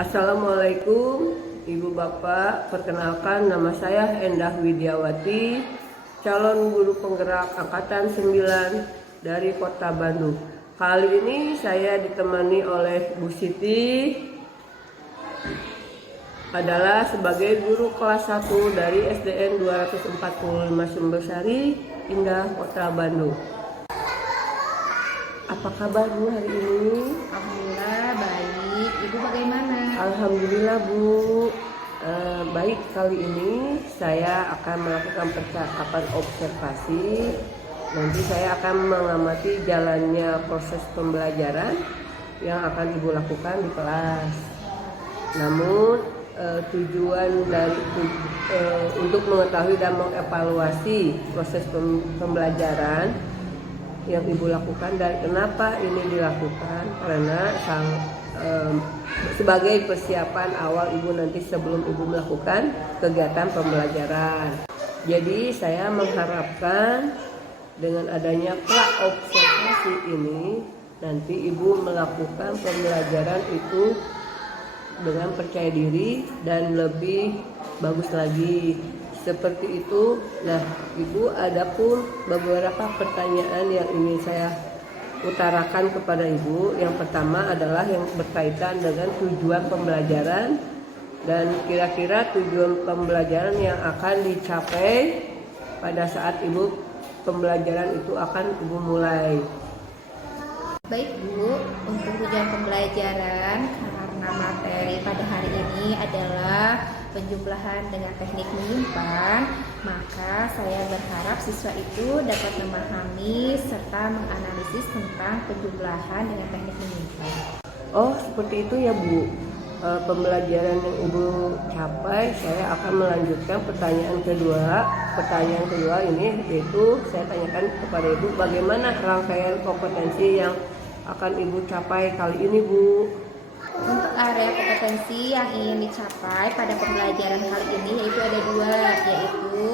Assalamualaikum Ibu Bapak, perkenalkan nama saya Endah Widiawati, calon guru penggerak Angkatan 9 dari Kota Bandung. Kali ini saya ditemani oleh Bu Siti, adalah sebagai guru kelas 1 dari SDN 245 Sumbersari, Indah, Kota Bandung. Apa kabar Bu hari ini? Alhamdulillah baik. Ibu bagaimana? Alhamdulillah Bu, baik. Kali ini saya akan melakukan percakapan observasi. Nanti saya akan mengamati jalannya proses pembelajaran yang akan Ibu lakukan di kelas. Namun tujuan dari untuk mengetahui dan mengevaluasi proses pembelajaran yang Ibu lakukan dan kenapa ini dilakukan, karena sebagai persiapan awal Ibu nanti sebelum Ibu melakukan kegiatan pembelajaran. Jadi saya mengharapkan dengan adanya pra-observasi ini nanti Ibu melakukan pembelajaran itu dengan percaya diri dan lebih bagus lagi. Seperti itu. Nah, Ibu, ada pun beberapa pertanyaan yang ingin saya utarakan kepada Ibu. Yang pertama adalah yang berkaitan dengan tujuan pembelajaran dan kira-kira tujuan pembelajaran yang akan dicapai pada saat Ibu pembelajaran itu akan Ibu mulai. Baik Bu, untuk tujuan pembelajaran karena materi pada hari ini adalah penjumlahan dengan teknik menyimpan, maka saya berharap siswa itu dapat memahami serta menganalisis tentang penjumlahan dengan teknik menyimpan. Oh, seperti itu ya Bu. Pembelajaran yang Ibu capai, saya akan melanjutkan pertanyaan kedua. Pertanyaan kedua ini yaitu saya tanyakan kepada Ibu, bagaimana rangkaian kompetensi yang akan Ibu capai kali ini Bu? Untuk area kompetensi yang ingin dicapai pada pembelajaran kali ini yaitu ada dua, yaitu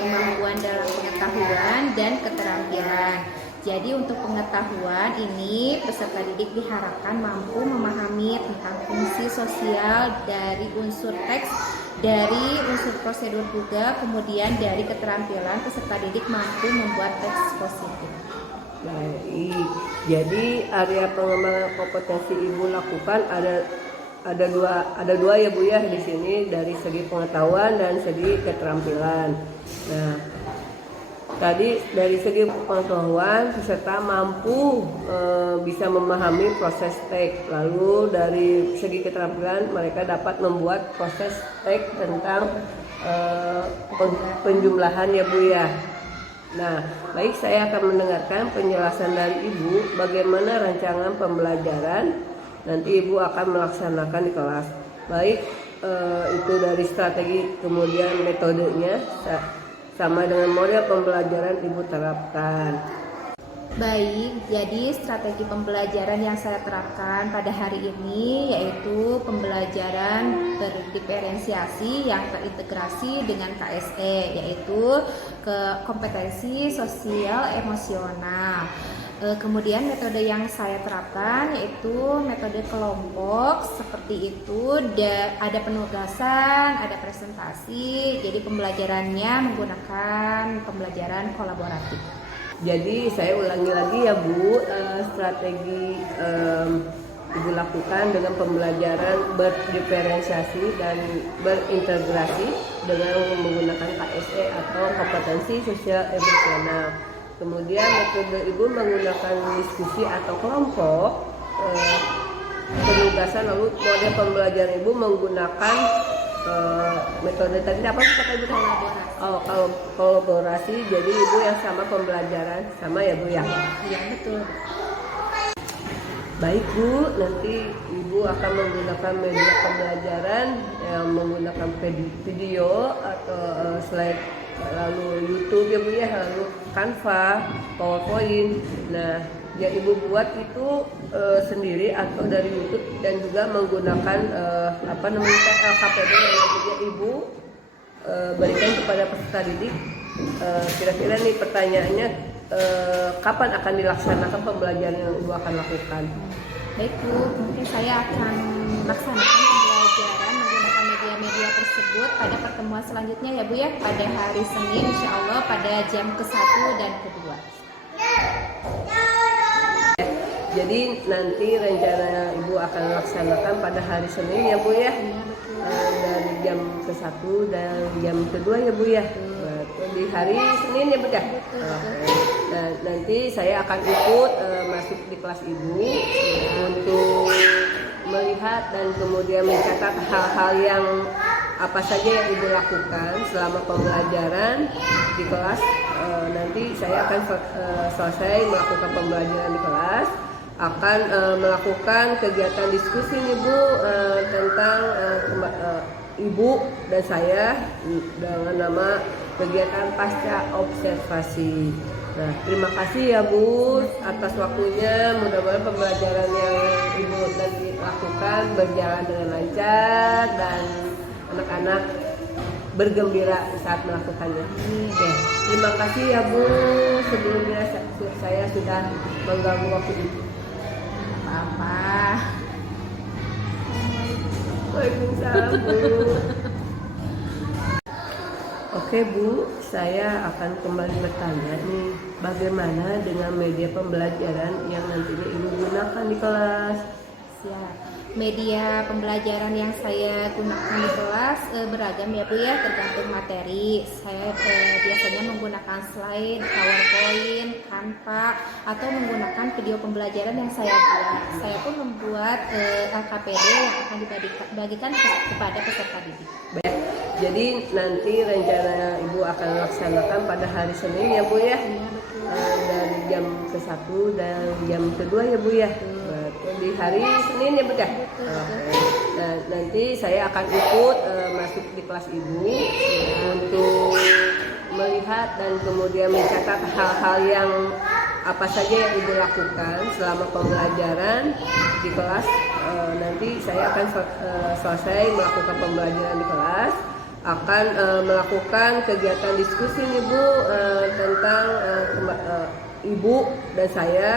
kemampuan dalam pengetahuan dan keterampilan. Jadi untuk pengetahuan ini peserta didik diharapkan mampu memahami tentang fungsi sosial dari unsur teks, dari unsur prosedur juga, kemudian dari keterampilan peserta didik mampu membuat teks positif. Baik, jadi area pengembangan kompetensi Ibu lakukan ada dua ya Bu ya di sini, dari segi pengetahuan dan segi keterampilan. Nah, tadi dari segi pengetahuan peserta mampu bisa memahami proses teks, lalu dari segi keterampilan mereka dapat membuat proses teks tentang penjumlahan ya Bu ya. Nah, baik, saya akan mendengarkan penjelasan dari Ibu bagaimana rancangan pembelajaran nanti Ibu akan melaksanakan di kelas. Baik, itu dari strategi, kemudian metodenya sama dengan model pembelajaran Ibu terapkan. Baik, jadi strategi pembelajaran yang saya terapkan pada hari ini yaitu pembelajaran berdiferensiasi yang terintegrasi dengan KSE, yaitu kompetensi sosial emosional. Kemudian metode yang saya terapkan yaitu metode kelompok, seperti itu, ada penugasan, ada presentasi, jadi pembelajarannya menggunakan pembelajaran kolaboratif. Jadi saya ulangi lagi ya Bu, strategi Ibu lakukan dengan pembelajaran berdiferensiasi dan berintegrasi dengan menggunakan KSE atau kompetensi sosial emosional. Kemudian metode Ibu menggunakan diskusi atau kelompok, penugasan, lalu model pembelajaran Ibu menggunakan metode tadi apa sih kata Ibu? Kolaborasi. Oh, kalau kolaborasi, jadi Ibu yang sama pembelajaran sama ya Bu ya? Iya betul. Baik Bu, nanti Ibu akan menggunakan media pembelajaran yang menggunakan video atau slide, lalu YouTube ya Bu ya, lalu Canva, PowerPoint. Nah, yang Ibu buat itu sendiri atau dari YouTube, dan juga menggunakan LKPD yang nantinya Ibu berikan kepada peserta didik. Kira-kira nih pertanyaannya, kapan akan dilaksanakan pembelajaran yang Ibu akan lakukan? Baik Bu, mungkin saya akan melaksanakan pembelajaran menggunakan media-media tersebut pada pertemuan selanjutnya ya Bu ya, pada hari Senin insya Allah pada jam ke-1 dan ke-2. Jadi nanti rencana Ibu akan laksanakan pada hari Senin ya Bu ya, dari jam ke-1 dan jam ke-2 ya Bu ya. Di hari Senin ya Bu ya. Nah, nanti saya akan ikut masuk di kelas Ibu untuk melihat dan kemudian mencatat hal-hal yang apa saja yang Ibu lakukan selama pembelajaran di kelas. Nanti saya akan selesai melakukan pembelajaran di kelas, akan melakukan kegiatan diskusi nih Bu, tentang Ibu dan saya dengan nama kegiatan pasca observasi. Nah, terima kasih ya Bu atas waktunya. Mudah-mudahan pembelajaran yang Ibu nanti lakukan berjalan dengan lancar dan anak-anak bergembira saat melakukannya. Oke, terima kasih ya Bu. Sebelumnya saya sudah mengganggu waktu Ibu. Apa? Waalaikumsalam Bu. Oke Bu, saya akan kembali bertanya nih, bagaimana dengan media pembelajaran yang nantinya Ibu gunakan di kelas? Siap. Media pembelajaran yang saya gunakan di kelas beragam ya Bu ya, tergantung materi. Saya biasanya menggunakan slide, PowerPoint, Canva, atau menggunakan video pembelajaran yang saya buat. Saya pun membuat LKPD yang akan dibagikan kepada peserta didik. Baik, jadi nanti rencana Ibu akan laksanakan pada hari Senin ya Bu ya, dari jam ke-1 dan jam ke-2 ya Bu ya. Di hari Senin ya Bu ya. Nah, nanti saya akan ikut masuk di kelas Ibu untuk melihat dan kemudian mencatat hal-hal yang apa saja yang Ibu lakukan selama pembelajaran di kelas. Nanti saya akan selesai melakukan pembelajaran di kelas, akan melakukan kegiatan diskusi nih Bu, tentang Ibu dan saya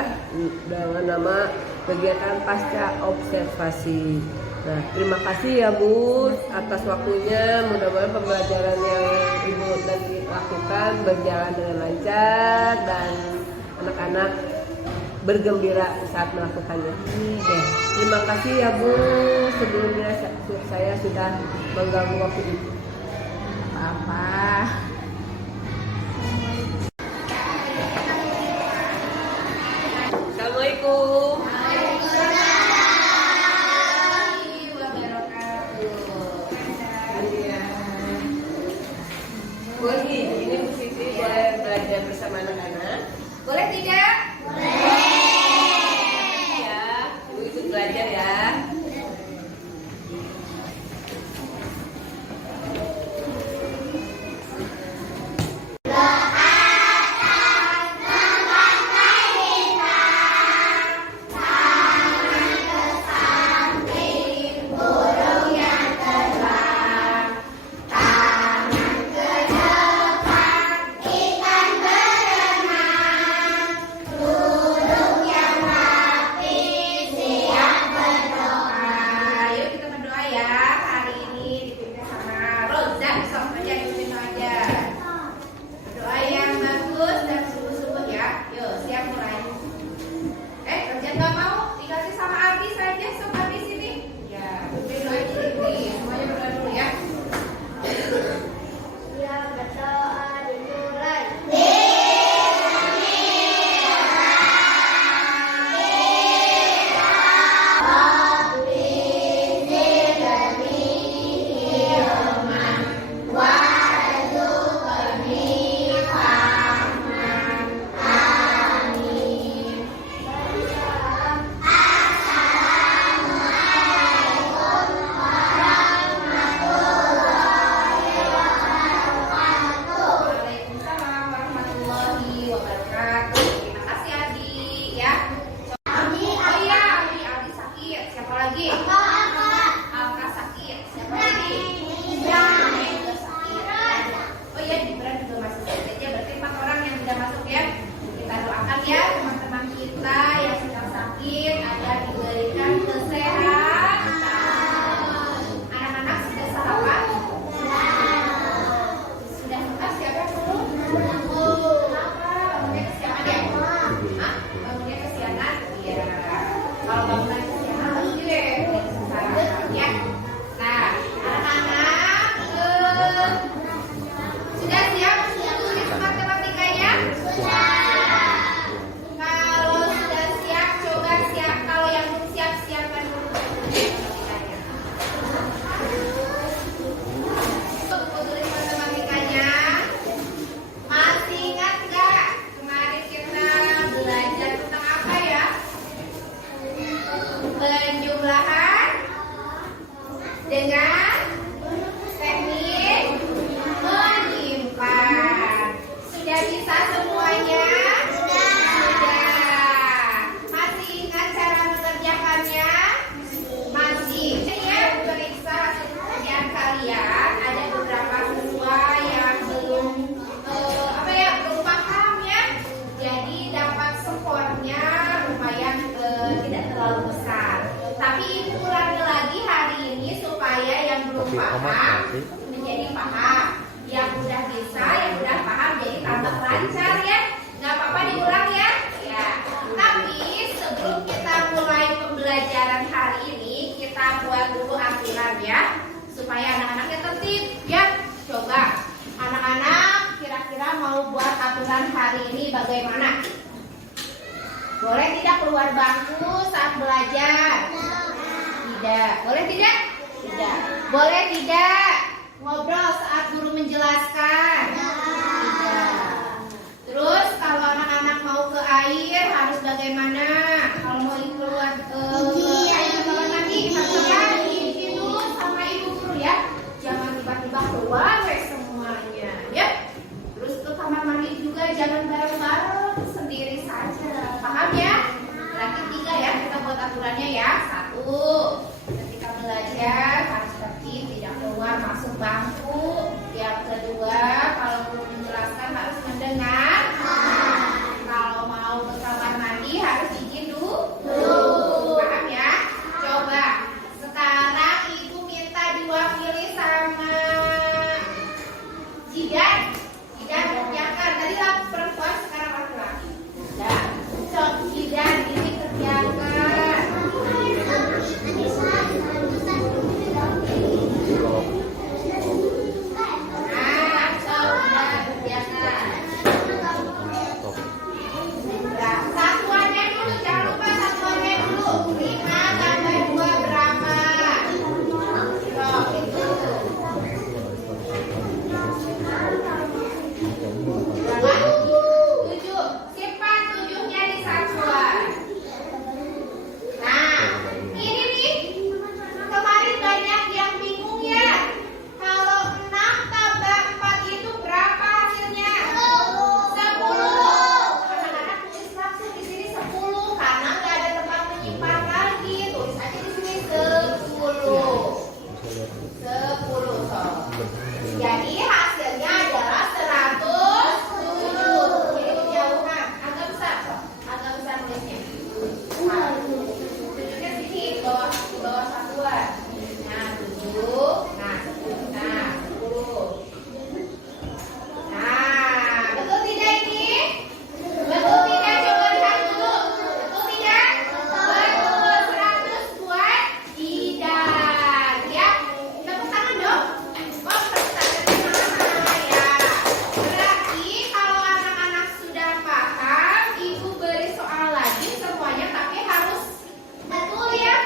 dengan nama kegiatan pasca observasi. Nah, terima kasih ya Bu atas waktunya. Mudah-mudahan pembelajaran yang Ibu nanti lakukan berjalan dengan lancar dan anak-anak bergembira saat melakukannya. Oke, terima kasih ya Bu. Sebelumnya saya sudah mengganggu waktu Ibu. Apa? Assalamualaikum. Boleh, ini Bu Siti boleh belajar bersama anak-anak? Boleh tidak? Ya, Bu ikut belajar ya. pembelajaran hari ini bagaimana? Boleh tidak keluar bangku saat belajar? Tidak. Boleh tidak? Tidak. Boleh tidak ngobrol saat guru menjelaskan? Tidak. Terus kalau anak-anak mau ke air harus bagaimana? Kalau mau keluar ke air ke kamar mandi harus ya izin dulu sama ibu guru ya. Jangan tiba-tiba keluar semuanya ya. Terus ke kamar mandi juga jangan bareng-bareng, sendiri saja. Paham ya? Berarti 3 ya, kita buat aturannya ya. 1, ketika belajar harus tertib, tidak keluar masuk bangku. Yang kedua, kalau guru menjelaskan harus mendengar. Kalau mau ke kamar mandi harus izin dulu. Paham ya? Coba sekarang ibu minta diwakili sama Jidan. Jidan kerjakan. Tadi lah perempuan, sekarang laki-laki. Ya. Jidan ini kerjakan. Satuannya dulu, jangan lupa satuannya dulu. 5 tambah 2 berapa? Sok, itu. Berapa? 7. Simpan 7-nya di satuan. Nah, ini nih. Kemarin banyak yang bingung ya. Kalau 6 tambah 4 itu berapa hasilnya? 10. Anak-anak tulis langsung di sini 10 karena nggak ada tempat menyimpan lagi. Tulis aja di sini 10. 10 sob. Jadi hasilnya adalah 107. Ini kejauhan agak besar sob. Agak besar tulisnya. Nah, tunjuknya sini bawah satuan. Nah 7. Nah 10. Nah 10. Nah, betul tidak ini? Betul tidak? Coba lihat dulu. Betul tidak? Betul. 100 buat Jidan. Ya. Tepuk tangan dong. Oh, tepuk tangan ya. Berarti kalau anak-anak sudah paham, ibu beri soal lagi semuanya, tapi harus betul ya.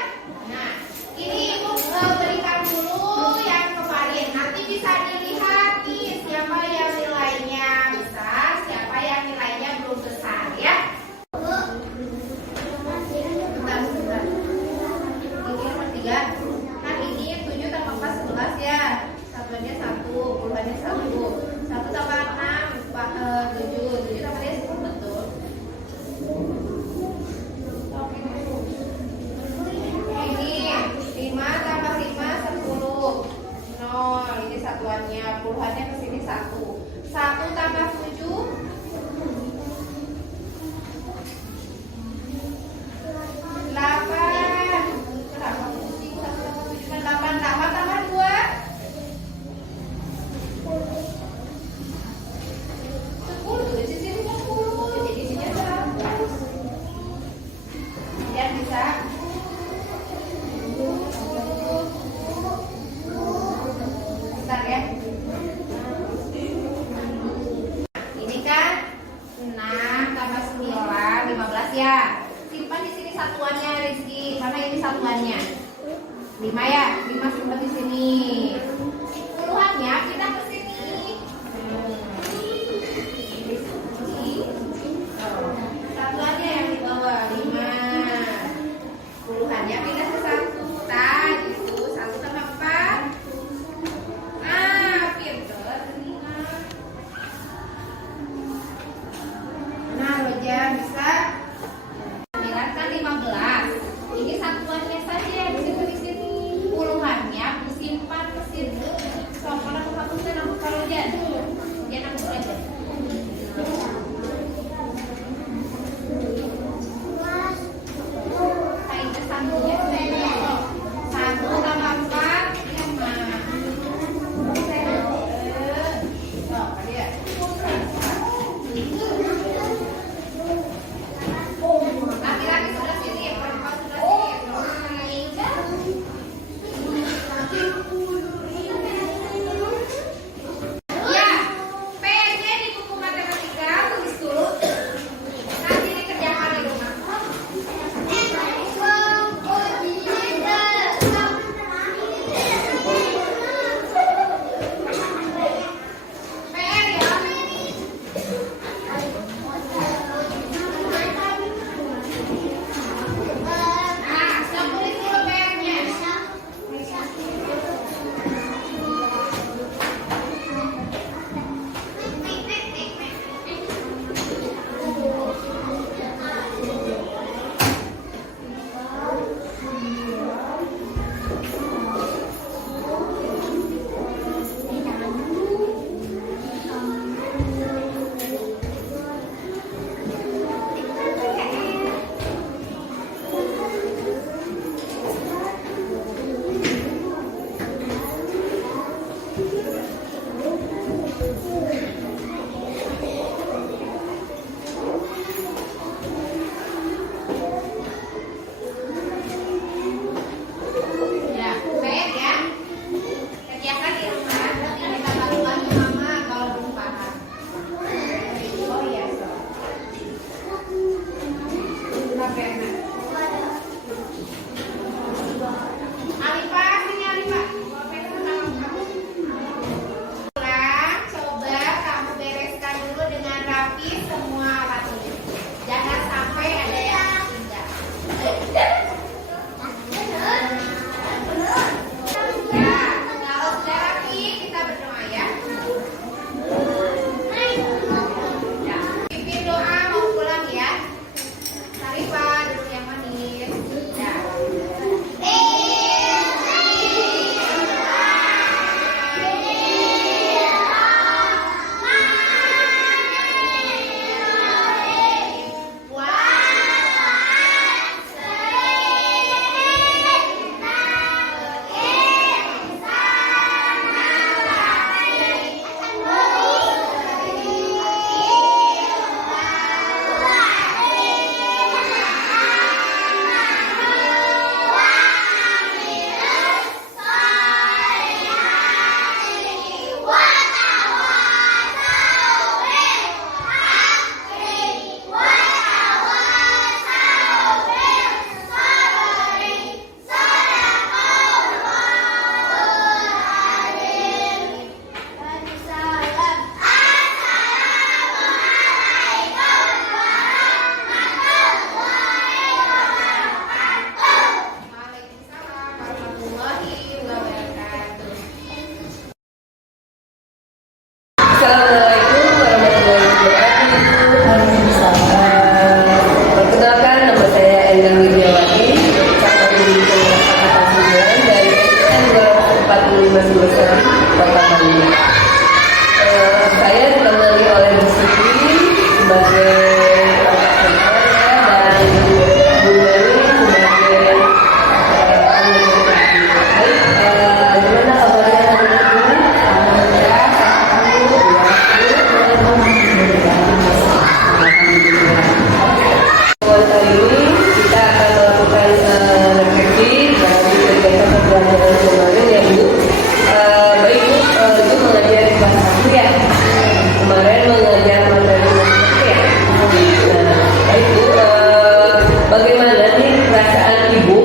Nah, ini ibu berikan dulu yang kemarin. Nanti bisa dilihat nih siapa yang nilainya besar, siapa yang nilainya belum besar ya. Bentar. Ini nomor 3. Kan ini 7 tambah 4 11 ya. Satuannya 1, puluhannya 1. 1 tambah 6 7. 7 tambah 10 betul. Ini 5 tambah 5 10. 0. Ini satuannya, puluhannya ke sini 1. 1 tambah 7 8. Kenapa pusing? 1 tambah 7 kan 8. 8 tambah 2 10. Di sini 10. Jadi isinya 100. Lihat bisa. Bentar ya. Ini kan 6 tambah 9 15 ya. Simpan di sini satuannya Rizky, karena ini satuannya. 5 ya, 5 simpan di sini. Puluhannya pindah ke sini. Satuannya yang di bawah 5. Puluhannya pindah ke 1. Tadi itu 1 tambah 4. Pinter. 5. Nah, Roja bisa. 9 kan 15. Ini satuannya saja disimpan di sini. Puluhannya disimpan ke sini. So, kalau aku hapuskan aku kalau Roja. Dia hapus aja. Kayaknya satunya 1 tambah 4 5. So, dia. Assalamualaikum warahmatullahi wabarakatuh. Perkenalkan, nama saya Endang Widiawati, Cabang Pendidikan Angkatan 9 dari SDN 245 Sumbersari, Kota Bandung. Saya ditemani oleh Bu Siti sebagai dan Bu Meli sebagai gimana kabarnya hari ini? Hari ini kita akan melakukan refleksi dari kegiatan pembelajaran kemarin ya Bu. Baik Bu, itu mengajar di kelas 1 ya. Kemarin mengajar materi matematika ya. Nah, baik Bu, bagaimana nih perasaan Ibu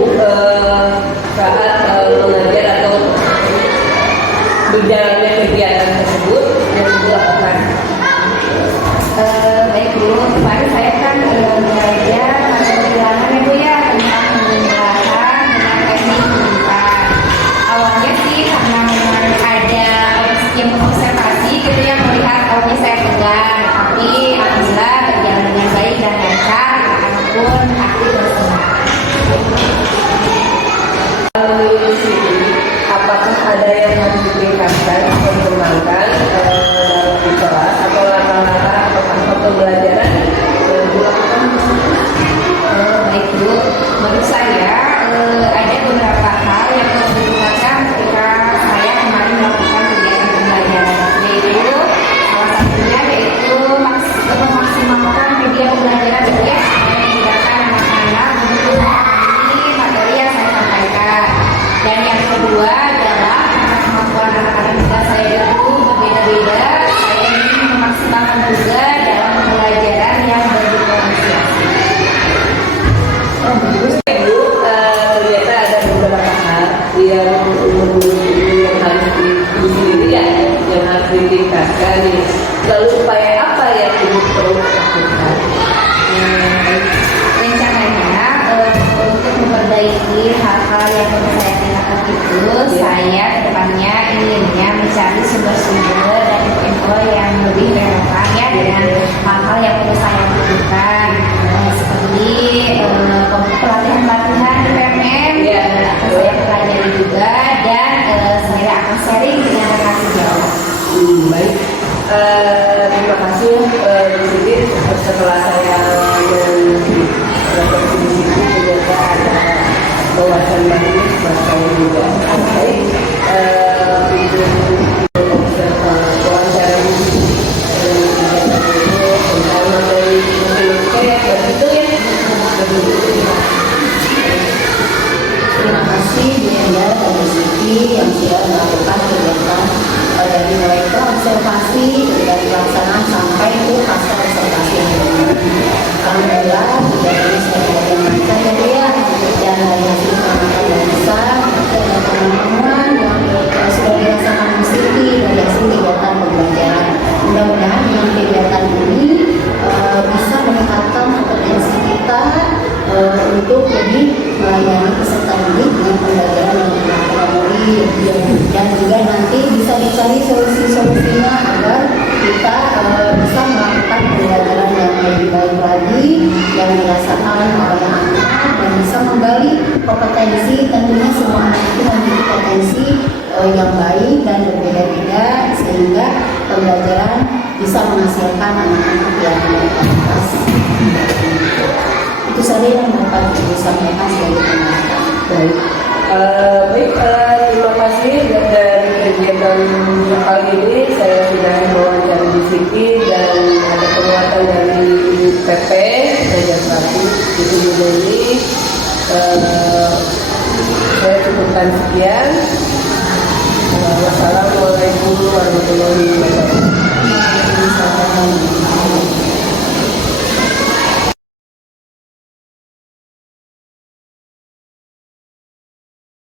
saat mengajar atau berjalannya kegiatan tersebut yang Ibu lakukan? Baik Bu, kemarin saya kan belajar materi bilangan ya Bu ya, tentang penggunaan dengan teknik mengumpulkan. Awalnya sih karena memang ada yang observasi gitu ya, melihat awalnya saya tegang, tapi alhamdulillah berjalan dengan baik dan lancar, walaupun aku bersemangat. Menurut Siti, apakah ada yang harus ditingkatkan atau dikembangkan dalam kelas atau langkah-langkah atau faktor pembelajaran yang dilakukan? Baik Bu, menurut saya ada beberapa hal yang harus ditingkatkan ketika saya kemarin melakukan kegiatan pembelajaran, yaitu salah satunya yaitu memaksimalkan media pembelajaran Bu ya, supaya memudahkan anak-anak untuk memahami materi yang saya sampaikan. Dan yang kedua adalah kemampuan anak-anak muda saya itu berbeda-beda. Saya ingin memaksimalkan juga dalam pembelajaran yang berdiferensiasi. Oh bagus ya Bu, ternyata ada beberapa hal yang harus sendiri ya, yang harus ditingkatkan nih. Lalu upaya apa yang Ibu perlu lakukan? Rencananya untuk memperbaiki hal-hal yang perlu saya tingkatkan itu, saya kedepannya inginnya mencari sumber-sumber dan info yang lebih relevan ya dengan hal-hal yang perlu saya butuhkan, seperti pelatihan-pelatihan di PMM Ya. akan saya pelajari juga, dan saya akan sharing dengan rekan sejauh. Baik, terima kasih Bu Siti. Setelah saya refleksi di situ ternyata ada wawasan baru buat saya juga. Baik, wawancara ini tentang materi matematika ya, begitu ya. Terima kasih Bu Enda dan Bu Siti yang sudah melakukan kegiatan dari mulai ke observasi dan pelaksanaan sampai ke pasca observasi yang benar. Alhamdulillah sudah ini saya belajar lancar ya Bu ya, dan dari hasil pengamatan yang besar dan teman-teman yang sudah dirasakan Bu Siti dari hasil kegiatan pembelajaran. Mudah-mudahan dengan kegiatan ini bisa meningkatkan kompetensi kita untuk lebih melayani peserta didik dengan pembelajaran yang memori, dan juga nanti bisa dicari solusi-solusinya agar kita bisa melakukan pembelajaran yang lebih baik lagi, yang dirasakan oleh anak, dan bisa menggali kompetensi. Tentunya semua anak itu memiliki potensi yang baik dan berbeda-beda, sehingga pembelajaran bisa menghasilkan anak-anak yang berkualitas. Itu saja yang dapat Ibu sampaikan sebagai pengantar. Baik, terima kasih dari kegiatan kali ini. Saya sudah mewawancara di Siti dan ada penguatan dari PP Raja Satu itu Meli. Saya cukupkan sekian. Wassalamualaikum warahmatullahi wabarakatuh.